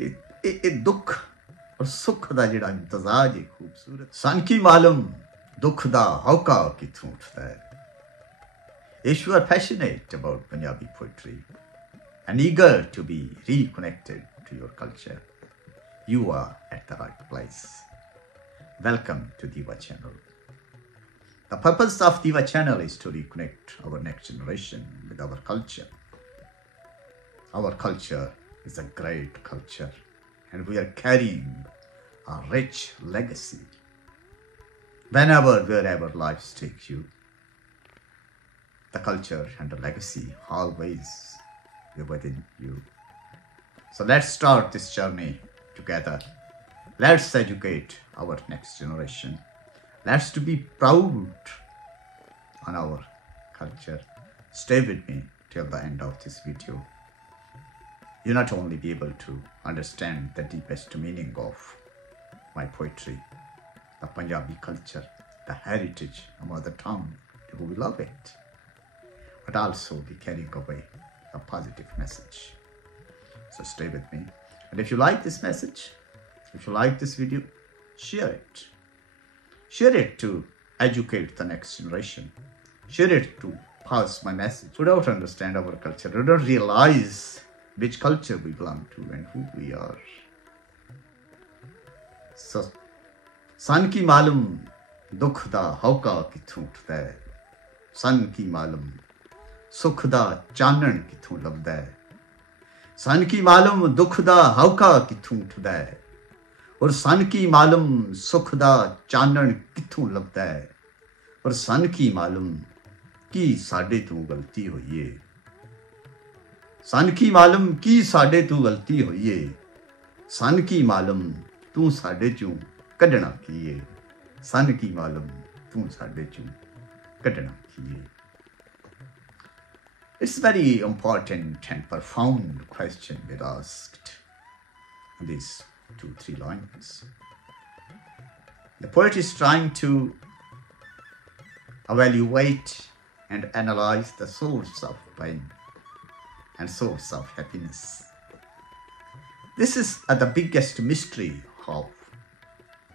कि ये दुख और सुख दा जिहड़ा इम्तजाज है खूबसूरत। सन की मालूम दुख दा हौका कित्थों उठदा है। If you are passionate about Punjabi poetry and eager to be reconnected to your culture, you are at the right place. Welcome to Diva Channel. The purpose of Diva Channel is to reconnect our next generation with our culture. Our culture is a great culture, and we are carrying a rich legacy. Whenever, wherever life takes you, the culture and the legacy always be within you. So let's start this journey together. Let's educate our next generation. Let's to be proud on our culture. Stay with me till the end of this video. You not only be able to understand the deepest meaning of my poetry, the Punjabi culture, the heritage, the mother tongue, who will love it, but also be carrying away a positive message. So stay with me. And if you like this message, if you like this video, share it. Share it to educate the next generation. Share it to pass my message. Who don't understand our culture, who don't realize which culture we belong to and who we are. So, सन की मालूम दुख दा हौका कित्थों उठदा है। सन की मालूम सुख दा चानण कित्थों लभदा है। सन की मालूम दुख दा हौका कित्थों उठदा है। और सन की मालूम सुख दा चानण कित्थों लभदा है। और सन की मालूम की साडे तों गलती होई है। सन की मालूम की साडे तों गलती होई है। सन की मालूम तू साडे चों कढना की है। सन की मालूम तू साडे चों कढना की है। It's a very important and profound question we're asked in these 2-3 lines. The poet is trying to evaluate and analyze the source of pain and source of happiness. This is the biggest mystery of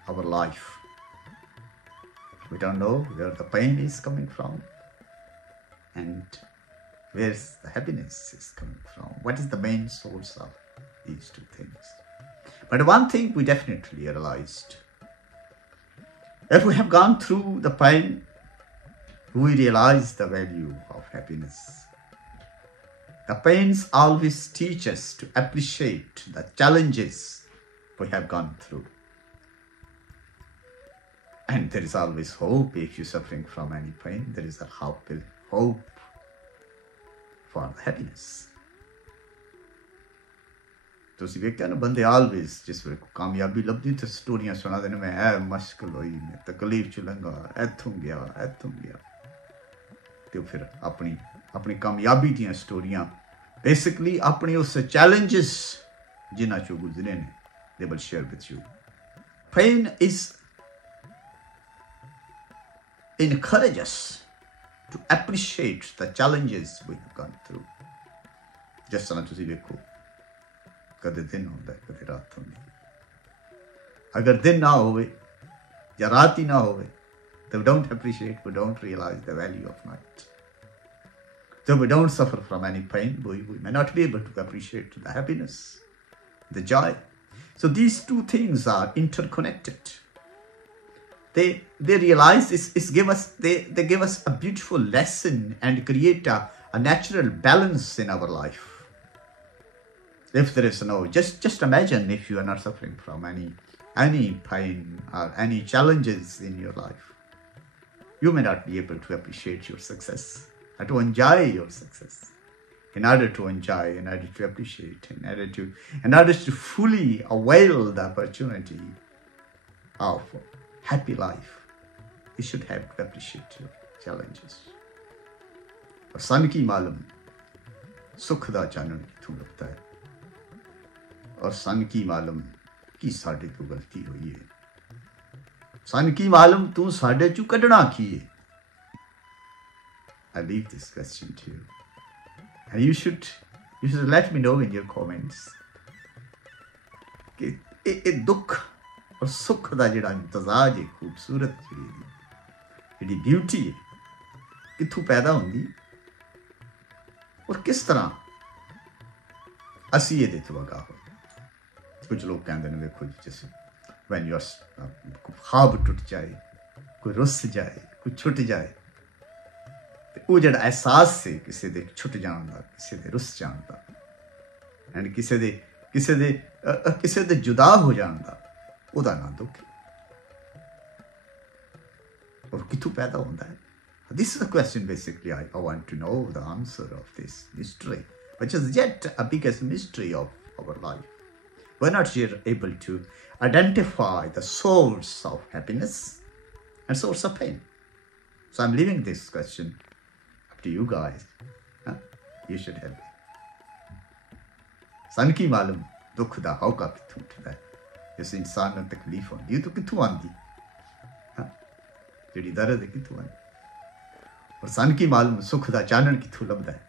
our life. We don't know where the pain is coming from and where the happiness is coming from. What is the main source of these two things? But one thing we definitely realized, if we have gone through the pain, we realize the value of happiness. The pains always teach us to appreciate the challenges we have gone through. And there is always hope. If you're suffering from any pain, there is a hope for the happiness. ਤੁਸੀਂ ਵੇਖਿਆ ਨਾ ਬੰਦੇ always ਜਿਸ ਵੇਲੇ ਕਾਮਯਾਬੀ ਲੱਭਦੀ ਤੇ ਸਟੋਰੀਆਂ ਸੁਣਾਉਂਦੇ ਨੇ, ਮੈਂ ਇਹ ਮੁਸ਼ਕਲ ਹੋਈ, ਮੈਂ ਤਕਲੀਫ ਚ ਲੰਘਾ, ਇੱਥੋਂ ਗਿਆ ਤੇ ਫਿਰ ਆਪਣੀ ਕਾਮਯਾਬੀ ਦੀਆਂ ਸਟੋਰੀਆਂ ਬੇਸਿਕਲੀ ਆਪਣੀ ਉਸ ਚੈਲੰਜਸ ਜਿਨ੍ਹਾਂ ਚੋਂ ਗੁਜ਼ਰੇ ਨੇ they will share with you. Pain encourages us to appreciate the challenges we have gone through. ਜਿਸ ਤਰ੍ਹਾਂ ਤੁਸੀਂ ਵੇਖੋ ਕਦੇ ਦਿਨ ਹੁੰਦਾ ਕਦੇ ਰਾਤ ਹੁੰਦੀ। ਅਗਰ ਦਿਨ ਨਾ ਹੋਵੇ ਜਾਂ ਰਾਤ ਹੀ ਨਾ ਹੋਵੇ, then we don't appreciate, we don't realize the value of night. So we don't suffer from any pain, we may not be able to appreciate the happiness, the joy. So these two things are interconnected. They realize they give us a beautiful lesson and create a natural balance in our life. If there is no, just imagine if you are not suffering from any pain or any challenges in your life, you may not be able to appreciate your success or to enjoy your success. In order to enjoy, in order to appreciate, in order to fully avail the opportunity of happy life, you should have to appreciate your challenges. और सन की मालूम सुख दा चानण कित्थों लभदा है। और सन की मालूम की साडे तों गलती होई है। सन की मालूम तू साडे चों कढना की है। I leave this question to you. And you should let me know in your comments. कि ਇਹ ਦੁੱਖ ਔਰ ਸੁੱਖ ਦਾ ਜਿਹੜਾ ਇਮਤਜ਼ਾਜ ਹੈ, ਖੂਬਸੂਰਤ ਜਿਹੜੀ ਬਿਊਟੀ ਹੈ, ਕਿੱਥੋਂ ਪੈਦਾ ਹੁੰਦੀ ਔਰ ਕਿਸ ਤਰ੍ਹਾਂ ਅਸੀਂ ਇਹਦੇ ਤੋਂ ਆਗਾਹ ਹੋ। ਕੁਝ ਲੋਕ ਕਹਿੰਦੇ ਨੇ ਵੇਖੋ ਜੀ, ਜਿਸ ਵੈਨ ਯੂਰ ਖਾਬ ਟੁੱਟ ਜਾਏ, ਕੋਈ ਰੁੱਸ ਜਾਏ, ਕੋਈ ਛੁੱਟ ਜਾਏ, ਤੇ ਉਹ ਜਿਹੜਾ ਅਹਿਸਾਸ ਸੀ ਕਿਸੇ ਦੇ ਛੁੱਟ ਜਾਣ ਦਾ, ਕਿਸੇ ਦੇ ਰੁੱਸ ਜਾਣ ਦਾ, ਐਂਡ ਕਿਸੇ ਦੇ ਜੁਦਾ ਹੋ ਜਾਣ ਦਾ, ਉਹਦਾ ਨਾਂ ਦੁੱਖ ਹੈ। ਔਰ ਕਿੱਥੋਂ ਪੈਦਾ ਹੁੰਦਾ ਹੈ? This is the question basically I want to know the answer of this mystery, which is yet a biggest mystery of our life. We're not here able to identify the source of happiness and source of pain. So I'm leaving this question up to you guys. You should help me. सन की मालूम दुख दा हौका कित्थों उठदा है, जिस इंसान नूं तकलीफ होंदी तो कित्थों आंदी, जिहड़ी दर्द है कित्थों आंदी। और सन की मालूम सुख दा चानण कित्थों लभदा है।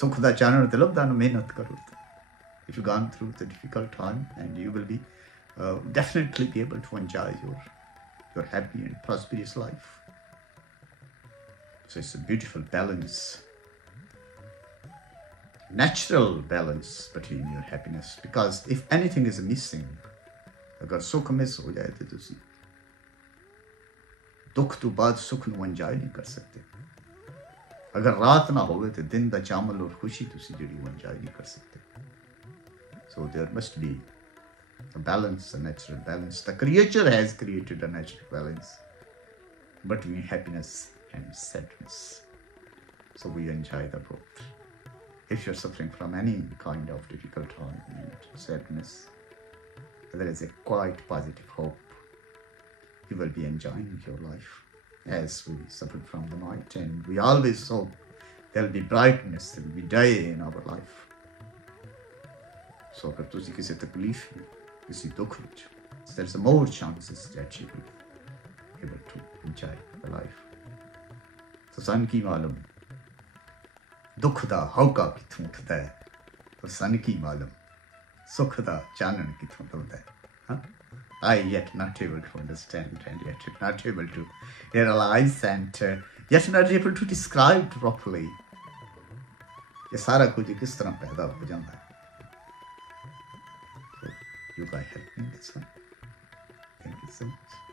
सुख दा चानण ते लभदा ना मेहनत करो। If you've gone through the difficult time, and you will be definitely be able to enjoy your happy and prosperous life. So it's a beautiful balance, natural balance between your happiness, because if anything is missing, agar sukh miss ho jaye to tusi दुख तो बाद सुख ਨੂੰ enjoy नहीं कर सकते। अगर रात ना होवे तो दिन दा चामल और खुशी तुसी ਜਿਹੜੀ enjoy नहीं कर सकते। So there must be a balance, a natural balance. The creature has created a natural balance between happiness and sadness. So we enjoy the both. If you're suffering from any kind of difficult time and sadness, there is a quite positive hope. You will be enjoying your life as we suffered from the night, and we always hope there will be brightness, there will be day in our life. So agar tusi kisi takleef mein, kisi dukh vich, there's more chances that you will be able to enjoy the life. So सन की मालूम दुख दा हौका कित्थों उठदा है, और सन की मालूम सुख दा चानण कित्थों लभदा है। I yet not able to understand, and yet not able to realize, and yet not able to describe properly. ये सारा कुछ किस तरह पैदा हो जाता है। So you guys help me in this one. Thank you so much.